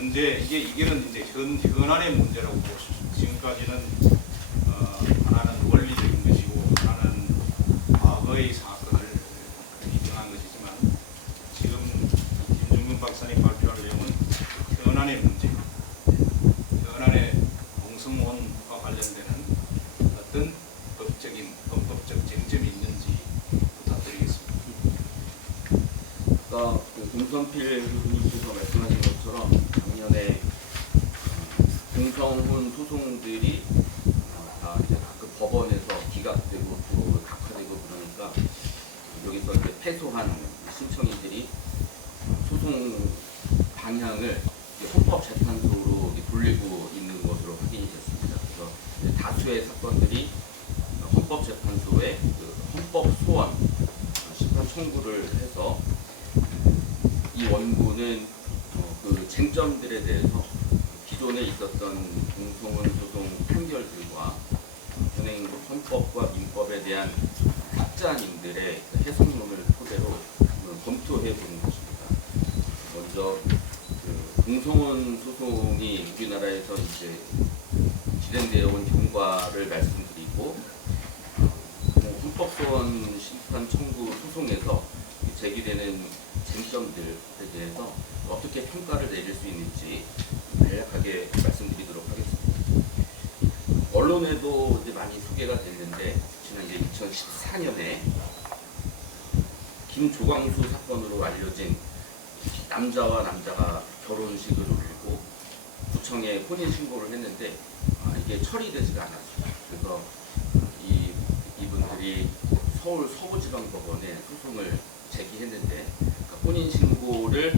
현재 이게는 이제 현안의 문제라고 보십시오. 지금까지는 하나는 원리적인 것이고 하나는 과거의 사건을 비판한 것이지만 지금 김중근 박사님 발표할 내용은 현안의 문제, 현안의 공성원과 관련되는 어떤 헌법적 쟁점이 있는지 부탁드리겠습니다. 아까 김선필 교수님께서 말씀하신 것처럼 작년에 공성혼 소송들이 다 이제 그 법원에서 기각되고 또 각하되고 그러니까 여기서 이제 패소한 신청인들이 소송 방향을 헌법재판소로 돌리고 있는 것으로 확인이 됐습니다. 그래서 다수의 사건들이 헌법재판소에 헌법소원 심판 청구를 해서 이 원고는 그 쟁점들에 대해서 기존에 있었던 공소원 소송 판결들과 현행 헌법과 민법에 대한 학자님들의 해석론을 토대로 검토해 보는 것입니다. 먼저 공소원 소송이 우리나라에서 이제 진행되어 온 경과를 말씀드리고 헌법소원 심판 청구 소송에서 제기되는 쟁점들에 대해서 어떻게 평가를 내릴 수 있는지 간략하게 말씀드리도록 하겠습니다. 언론에도 이제 많이 소개가 됐는데 지난 2014년에 김조광수 사건으로 알려진 남자와 남자가 결혼식을 올리고 구청에 혼인 신고를 했는데 이게 처리되지가 않았습니다. 그래서 이분들이 서울 서부지방법원에 소송을 제기했는데 혼인 신고를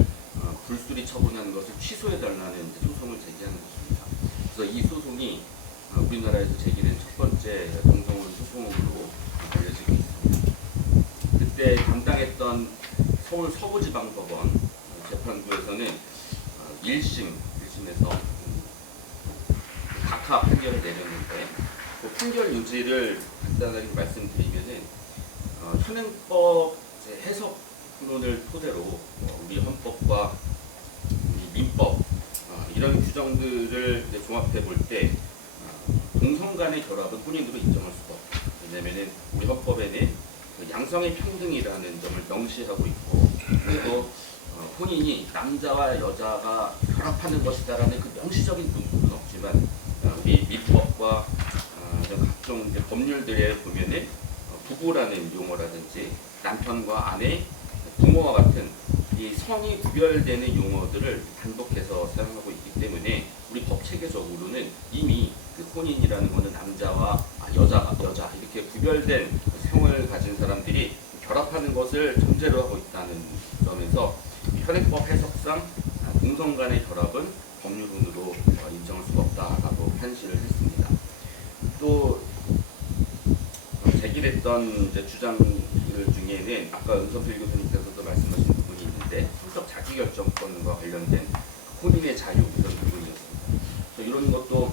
불수리 처분하는 것을 취소해달라는 소송을 제기하는 것입니다. 그래서 이 소송이 우리나라에서 제기된 첫 번째 공성원 소송으로 알려지고 있습니다. 그때 담당했던 서울 서부지방법원 재판부에서는 1심에서 각하 판결을 내렸는데 그 판결 요지를 간단하게 말씀드리면은 현행법 해석론을 토대로 우리 헌법과 우리 민법 이런 규정들을 종합해 볼 때 동성 간의 결합은 혼인으로 인정할 수가 없다. 왜냐하면 우리 헌법에는 양성의 평등이라는 점을 명시하고 있고 그리고 혼인이 남자와 여자가 결합하는 것이다라는 그 명시적인 문구는 없지만 우리 민법과 각종 이제 법률들에 보면은 부부라는 용어라든지 남편과 아내, 부모와 같은 이 성이 구별되는 용어들을 반복해서 사용하고 있기 때문에 우리 법 체계적으로는 이미 그 혼인이라는 것은 남자와 여자 이렇게 구별된 성을 가진 사람들이 결합하는 것을 전제로 하고 있다는 점에서 현행법 해석상 공성 간의 결합은 법률론으로 인정할 수가 없다라고 판시를 했습니다. 또 제기됐던 이제 주장들 중에는 아까 은선필 교수님께서도 말씀하신 부분이 있는데 성적 자기결정권과 관련된 혼인의 자유 이런 부분이었습니다. 이런 것도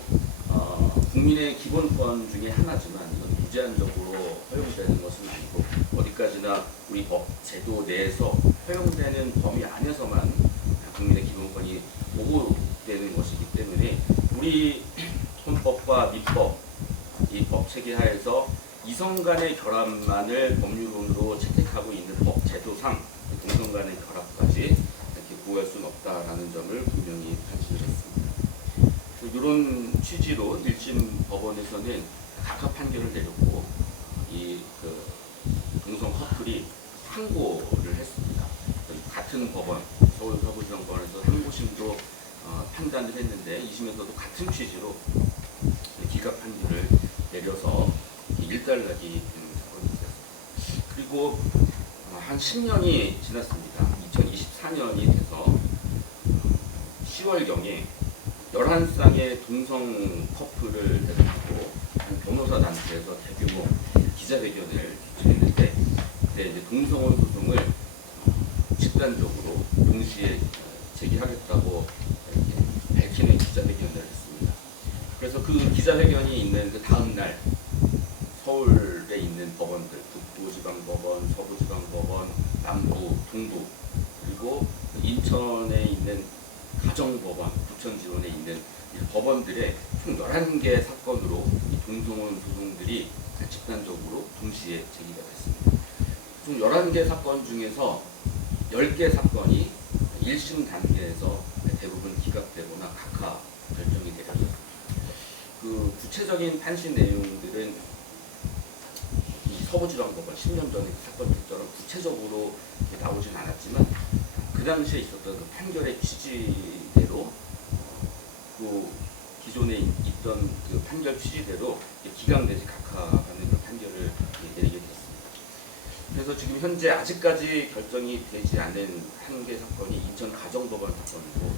국민의 기본권 중에 하나지만 이건 무제한적으로 허용되는 것은 아니고 어디까지나 우리 법 제도 내에서 허용되는 범위 안에서만 국민의 기본권이 보호되는 것이기 때문에 우리 헌법과 민법 이 법 체계 하에서 이성 간의 결합만을 법률론으로 채택하고 있는 법 제도상 동성 간의 결합까지 이렇게 보호할 수는 없다라는 점을 분명히 판시를 했습니다. 이런 취지로 1심 법원에서는 각하 판결을 내렸고 이 동성 커플이 항고를 했습니다. 같은 법원 서울 서부지방법원에서 항고심도 판단을 했는데 2심에서도 같은 취지로 기각 판결을 내려서 일단락이 되는 사건이 있었습니다. 그리고 한 10년이 지났습니다. 2024년이 돼서 10월경에 11쌍의 동성 커플을 대상으로 변호사 단체에서 대규모 기자회견을 개최했는데 그때 이제 동성혼 소송을 집단적으로 동시에 제기하겠다고 밝히는 기자회견을 했습니다. 그래서 그 기자회견이 있는 그 다음 날 서울에 있는 법원들, 북부지방법원, 서부지방법원, 남부, 동부 그리고 인천에 있는 가정법원, 부천지원에 있는 이 법원들의 총 11개 사건으로 이 동성혼 소송들이 집단적으로 동시에 제기가 됐습니다. 총 11개 사건 중에서 10개 사건이 1심 단계에서 대부분 기각되거나 각하 결정이 내려졌습니다. 그 구체적인 판시 내용들은 이 서부지방법원 10년 전에 그 사건들처럼 구체적으로 나오진 않았지만 그 당시에 있었던 그 판결의 취지대로 또 기존에 있던 그 판결 취지대로 기각 내지 각하하는 그 판결을 내리게 됐습니다. 그래서 지금 현재 아직까지 결정이 되지 않은 한 개 사건이 인천 가정법원 사건이고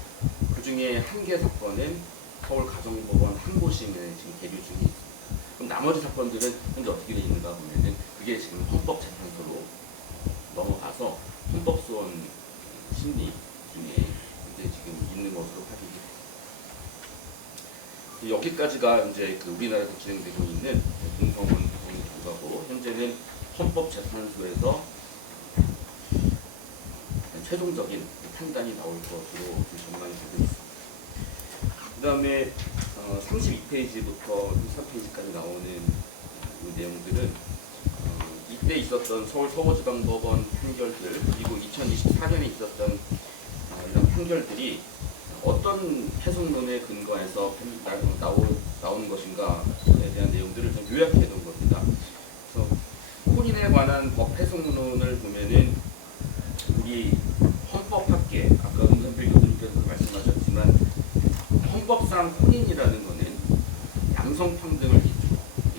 그 중에 한 개 사건은 서울 가정법원 항고심에 지금 계류 중에 있습니다. 그럼 나머지 사건들은 현재 어떻게 되어 있는가 보면은 그게 지금 헌법재판소로 넘어가서 헌법소원 심리 중에 이제 지금 있는 것으로 확인이 됩니다. 여기까지가 이제 그 우리나라에서 진행되고 있는 동성혼 소송의 결과고 현재는 헌법재판소에서 최종적인 판단이 나올 것으로 전망이 되고 있습니다. 그 다음에 32페이지부터 3페이지까지 나오는 이 내용들은 이때 있었던 서울 서부지방법원 판결들 그리고 2024년에 있었던 이런 판결들이 어떤 해석론에 근거해서 나오는 것인가에 대한 내용들을 좀 요약해 놓은 겁니다. 그래서 혼인에 관한 법 해석론을 보면은 우리 헌법학계 아까 은선필 교수님께서 말씀하셨지만 헌법상 혼인이라는 것은 양성평등을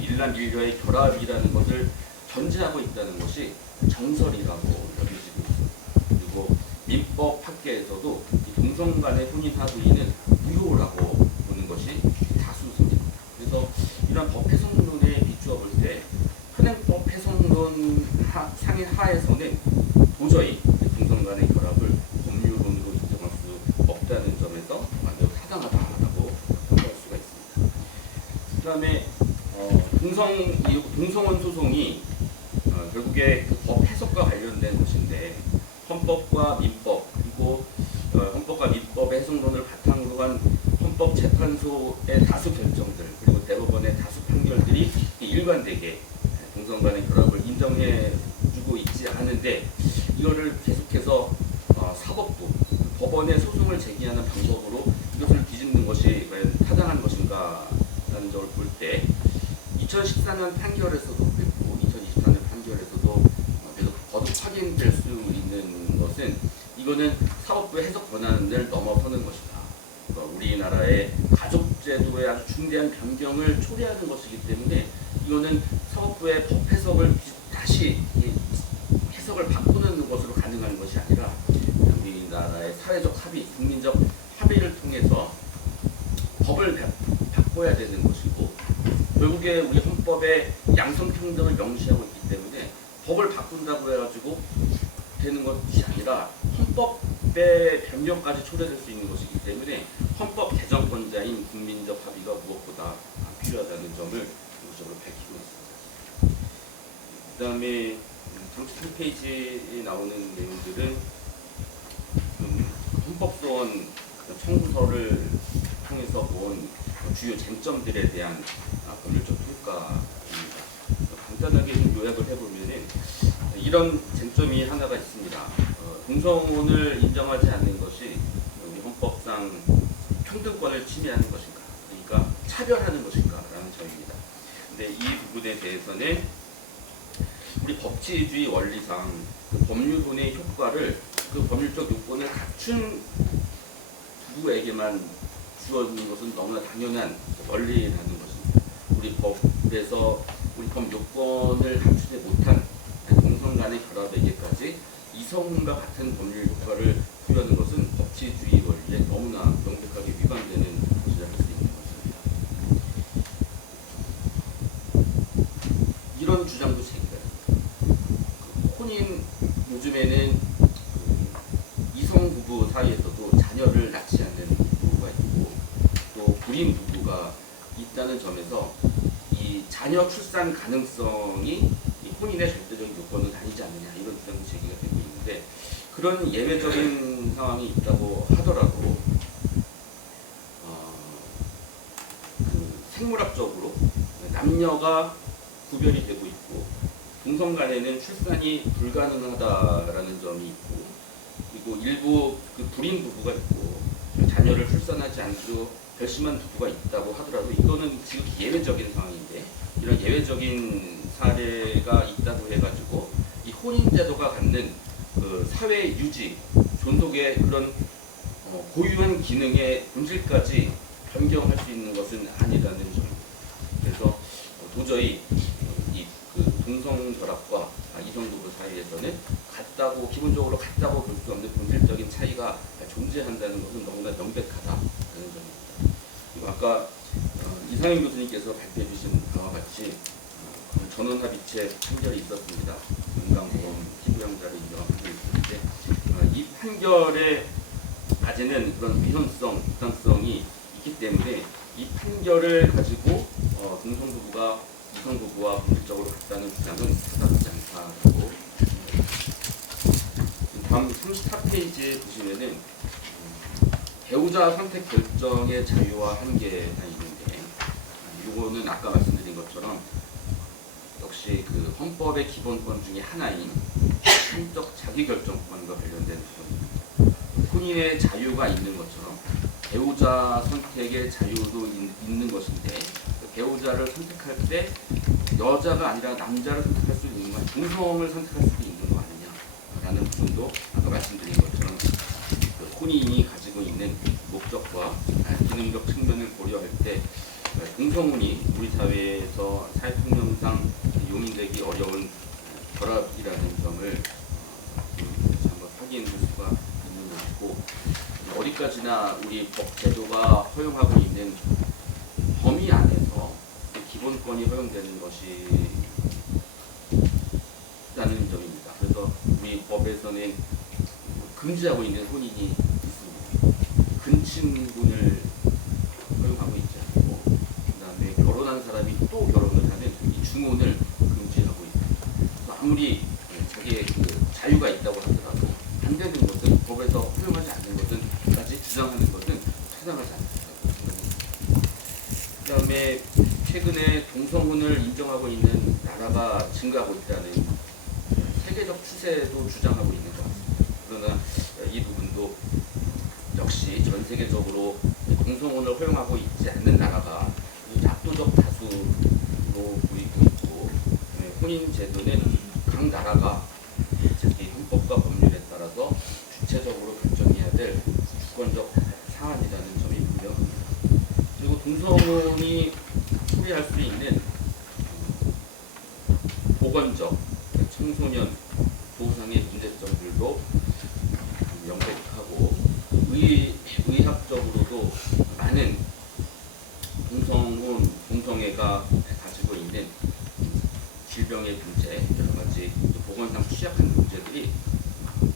일남일녀의 결합이라는 것을 전제하고 있다는 것이 정설이라고 여겨지고 있습니다. 그리고 민법학계에서도 동성 간의 혼인 하부인은 무효라고 보는 것이 다수입니다. 그래서 이런 법 해석론에 비추어 볼 때 현행법 해석론 상의 하에서는 도저히 동성 간의 결합을 법률론으로 인정할 수 없다는 점에서 매우 타당하다라고 평가할 수가 있습니다. 그다음에 동성혼 소송이 결국에 그 법 해석과 관련된 것인데 헌법과 민법 그리고 헌법과 민법의 해석론을 바탕으로 한 헌법재판소의 다수 결정들 그리고 대법원의 다수 판결들이 일관되게 동성 간의 결합을 인정해주고 있지 않은데 이거를 계속해서 사법부 법원의 소송을 제기하는 방법으로 이것을 뒤집는 것이 과연 타당한 것인가라는 점을 볼 때 2014년 판결에서도 그랬고 2024년 판결에서도 계속 거듭 확인될 수 있는 것은 이거는 사법부의 해석 권한을 넘어서는 것이다. 그러니까 우리나라의 가족제도의 아주 중대한 변경을 초래하는 것이기 때문에 이거는 사법부의 법 해석을 다시 해석을 바꾸는 것으로 가능한 것이 아니라 우리나라의 사회적 합의, 국민적 합의를 통해서 법을 바꿔야 되는 것이고 결국에 우리 헌법에 양성평등을 명시하고 있기 때문에 법을 바꾼다고 해가지고 되는 것이 아니라 헌법의 변경까지 초래될 수 있는 것이기 때문에 헌법 개정권자인 국민적 합의가 무엇보다 필요하다는 점을 공식적으로 밝히고 있습니다. 그 다음에 33페이지에 나오는 내용들은 헌법소원 청구서를 통해서 본 주요 쟁점들에 대한 법률적 평가입니다. 간단하게 좀 요약을 해보면은 이런 쟁점이 하나가 있습니다. 동성혼을 인정하지 않는 것이 우리 헌법상 평등권을 침해하는 것인가, 그러니까 차별하는 것인가라는 점입니다. 근데 이 부분에 대해서는 우리 법치주의 원리상 그 법률론의 효과를 그 법률적 요건을 갖춘 누구에게만 주어지는 것은 너무나 당연한 원리라는 것입니다. 우리 법에서 우리 법 요건을 갖추지 못한 동성 간의 결합에게까지 이성과 같은 법률 효과를 부여하는 것은 법치주의 원리에 너무나 명백하게 위반되는 것이라 할 수 있는 것입니다. 이런 주장도 제기가 됩니다. 혼인 요즘에는 이성 부부 사이에서도 자녀를 낳지 않는 부부가 있고 또 불임 부부가 있다는 점에서 이 자녀 출산 가능성이 이 혼인의 절대적인 요건은 아니지 않느냐 이런 주장도 제기가 되고 있는데 그런 예외적인 상황이 있다고 하더라도 생물학적으로 남녀가 구별이 되고 있고 동성 간에는 출산이 불가능하다라는 점이 있고 그리고 일부 그 불임 부부가 있고 자녀를 출산하지 않기로 결심한 부부가 있다고 하더라도 이거는 지금 예외적인 상황인데 이런 예외적인 사례가 있다고 해가지고 이 혼인제도가 갖는 그 사회 유지, 존속의 그런 고유한 기능의 본질까지 변경할 수 있는 것은 아니라는 점입니다. 그래서 도저히 이 그 동성 결합과 이성 부부 사이에서는 같다고 기본적으로 같다고 볼 수 없는 본질적인 차이가 존재한다는 것은 너무나 명백하다는 점입니다. 그리고 아까 이상현 교수님께서 발표해 주신 바와 같이 전원합의체 판결이 있었습니다. 건강보험 피부양자를 인정한 판결이 있었는데 이 판결에 가지는 그런 위헌성, 부당성이 있기 때문에 이 판결을 가지고 동성부부가 이성부부와 본질적으로 같다는 주장은 타당하지 않다고. 다음 34페이지에 보시면은 배우자 선택 결정의 자유와 한계가 있는데 이거는 아까 말씀드린 것처럼 역시 그 헌법의 기본권 중에 하나인 사적 자기결정권과 관련된 부분입니다. 혼인의 자유가 있는 것처럼 배우자 선택의 자유도 있는 것인데 배우자를 선택할 때 여자가 아니라 남자를 선택할 수 있는 건 동성을 선택할 수도 있는 거 아니냐라는 부분도 아까 말씀드린 것처럼 그 혼인이 가지고 있는 목적과 기능적 측면을 고려할 때 동성혼이 우리 사회에서 사회통념상 용인되기 어려운 결합이라는 점을 한번 확인할 수가 있는 것이고 어디까지나 우리 법 제도가 허용하고 있는 범위 안에서 기본권이 허용되는 것이 라는 점입니다. 그래서 우리 법에서는 금지하고 있는 혼인이 있습니다. 근친혼을 허용하고 있지 않고 그다음에 결혼한 사람이 또 결혼을 하는 이 중혼을 금지하고 있습니다. 아무리 자기의 그 자유가 있다고 하더라도 안 되는 것은 법에서 허용하지 않는 것은 까지 주장하는 것은 타당하지 않다고 생각합니다. 그다음에 최근에 동성혼을 인정하고 있는 나라가 증가하고 있다는 세계적 추세도 주장하고 있는 것 같습니다. 그러나 이 부분도 역시 전 세계적으로 동성혼을 허용하고 있지 않는 나라가 압도적 다수로 보이고 있고 혼인 제도는 각 나라가 자기 헌법과 법률에 따라서 주체적으로 결정해야 될 주권적 사안이라는 점이 분명합니다. 그리고 동성혼이 소비할 수 있는 보건적, 청소년 보호상의 문제점들도 명백하고 의학적으로도 많은 동성혼, 동성애가 가지고 있는 질병의 문제, 여러 가지 보건상 취약한 문제들이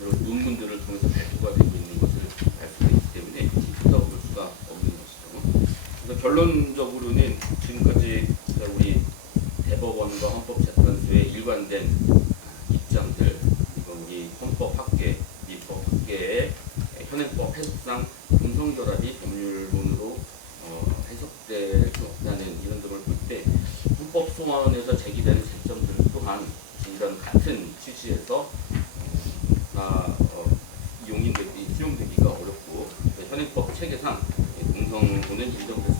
여러 논문들을 통해서 발표가 되고 있는 것을 알 수가 있기 때문에 그렇다고 볼 수가 없는 것이죠. 그래서 결론적으로는 지금까지 우리 대법원과 헌법재판소의 일관된 입장들, 그리고 우리 헌법학계, 민법학계의 현행법 해석상 동성결합이 법률론으로 해석될 수 없다는 이런 점을 볼 때 헌법 소원에서 제기되는 쟁점들 또한 이런 같은 취지에서 수용되기가 어렵고 현행법 체계상 동성혼은 인정될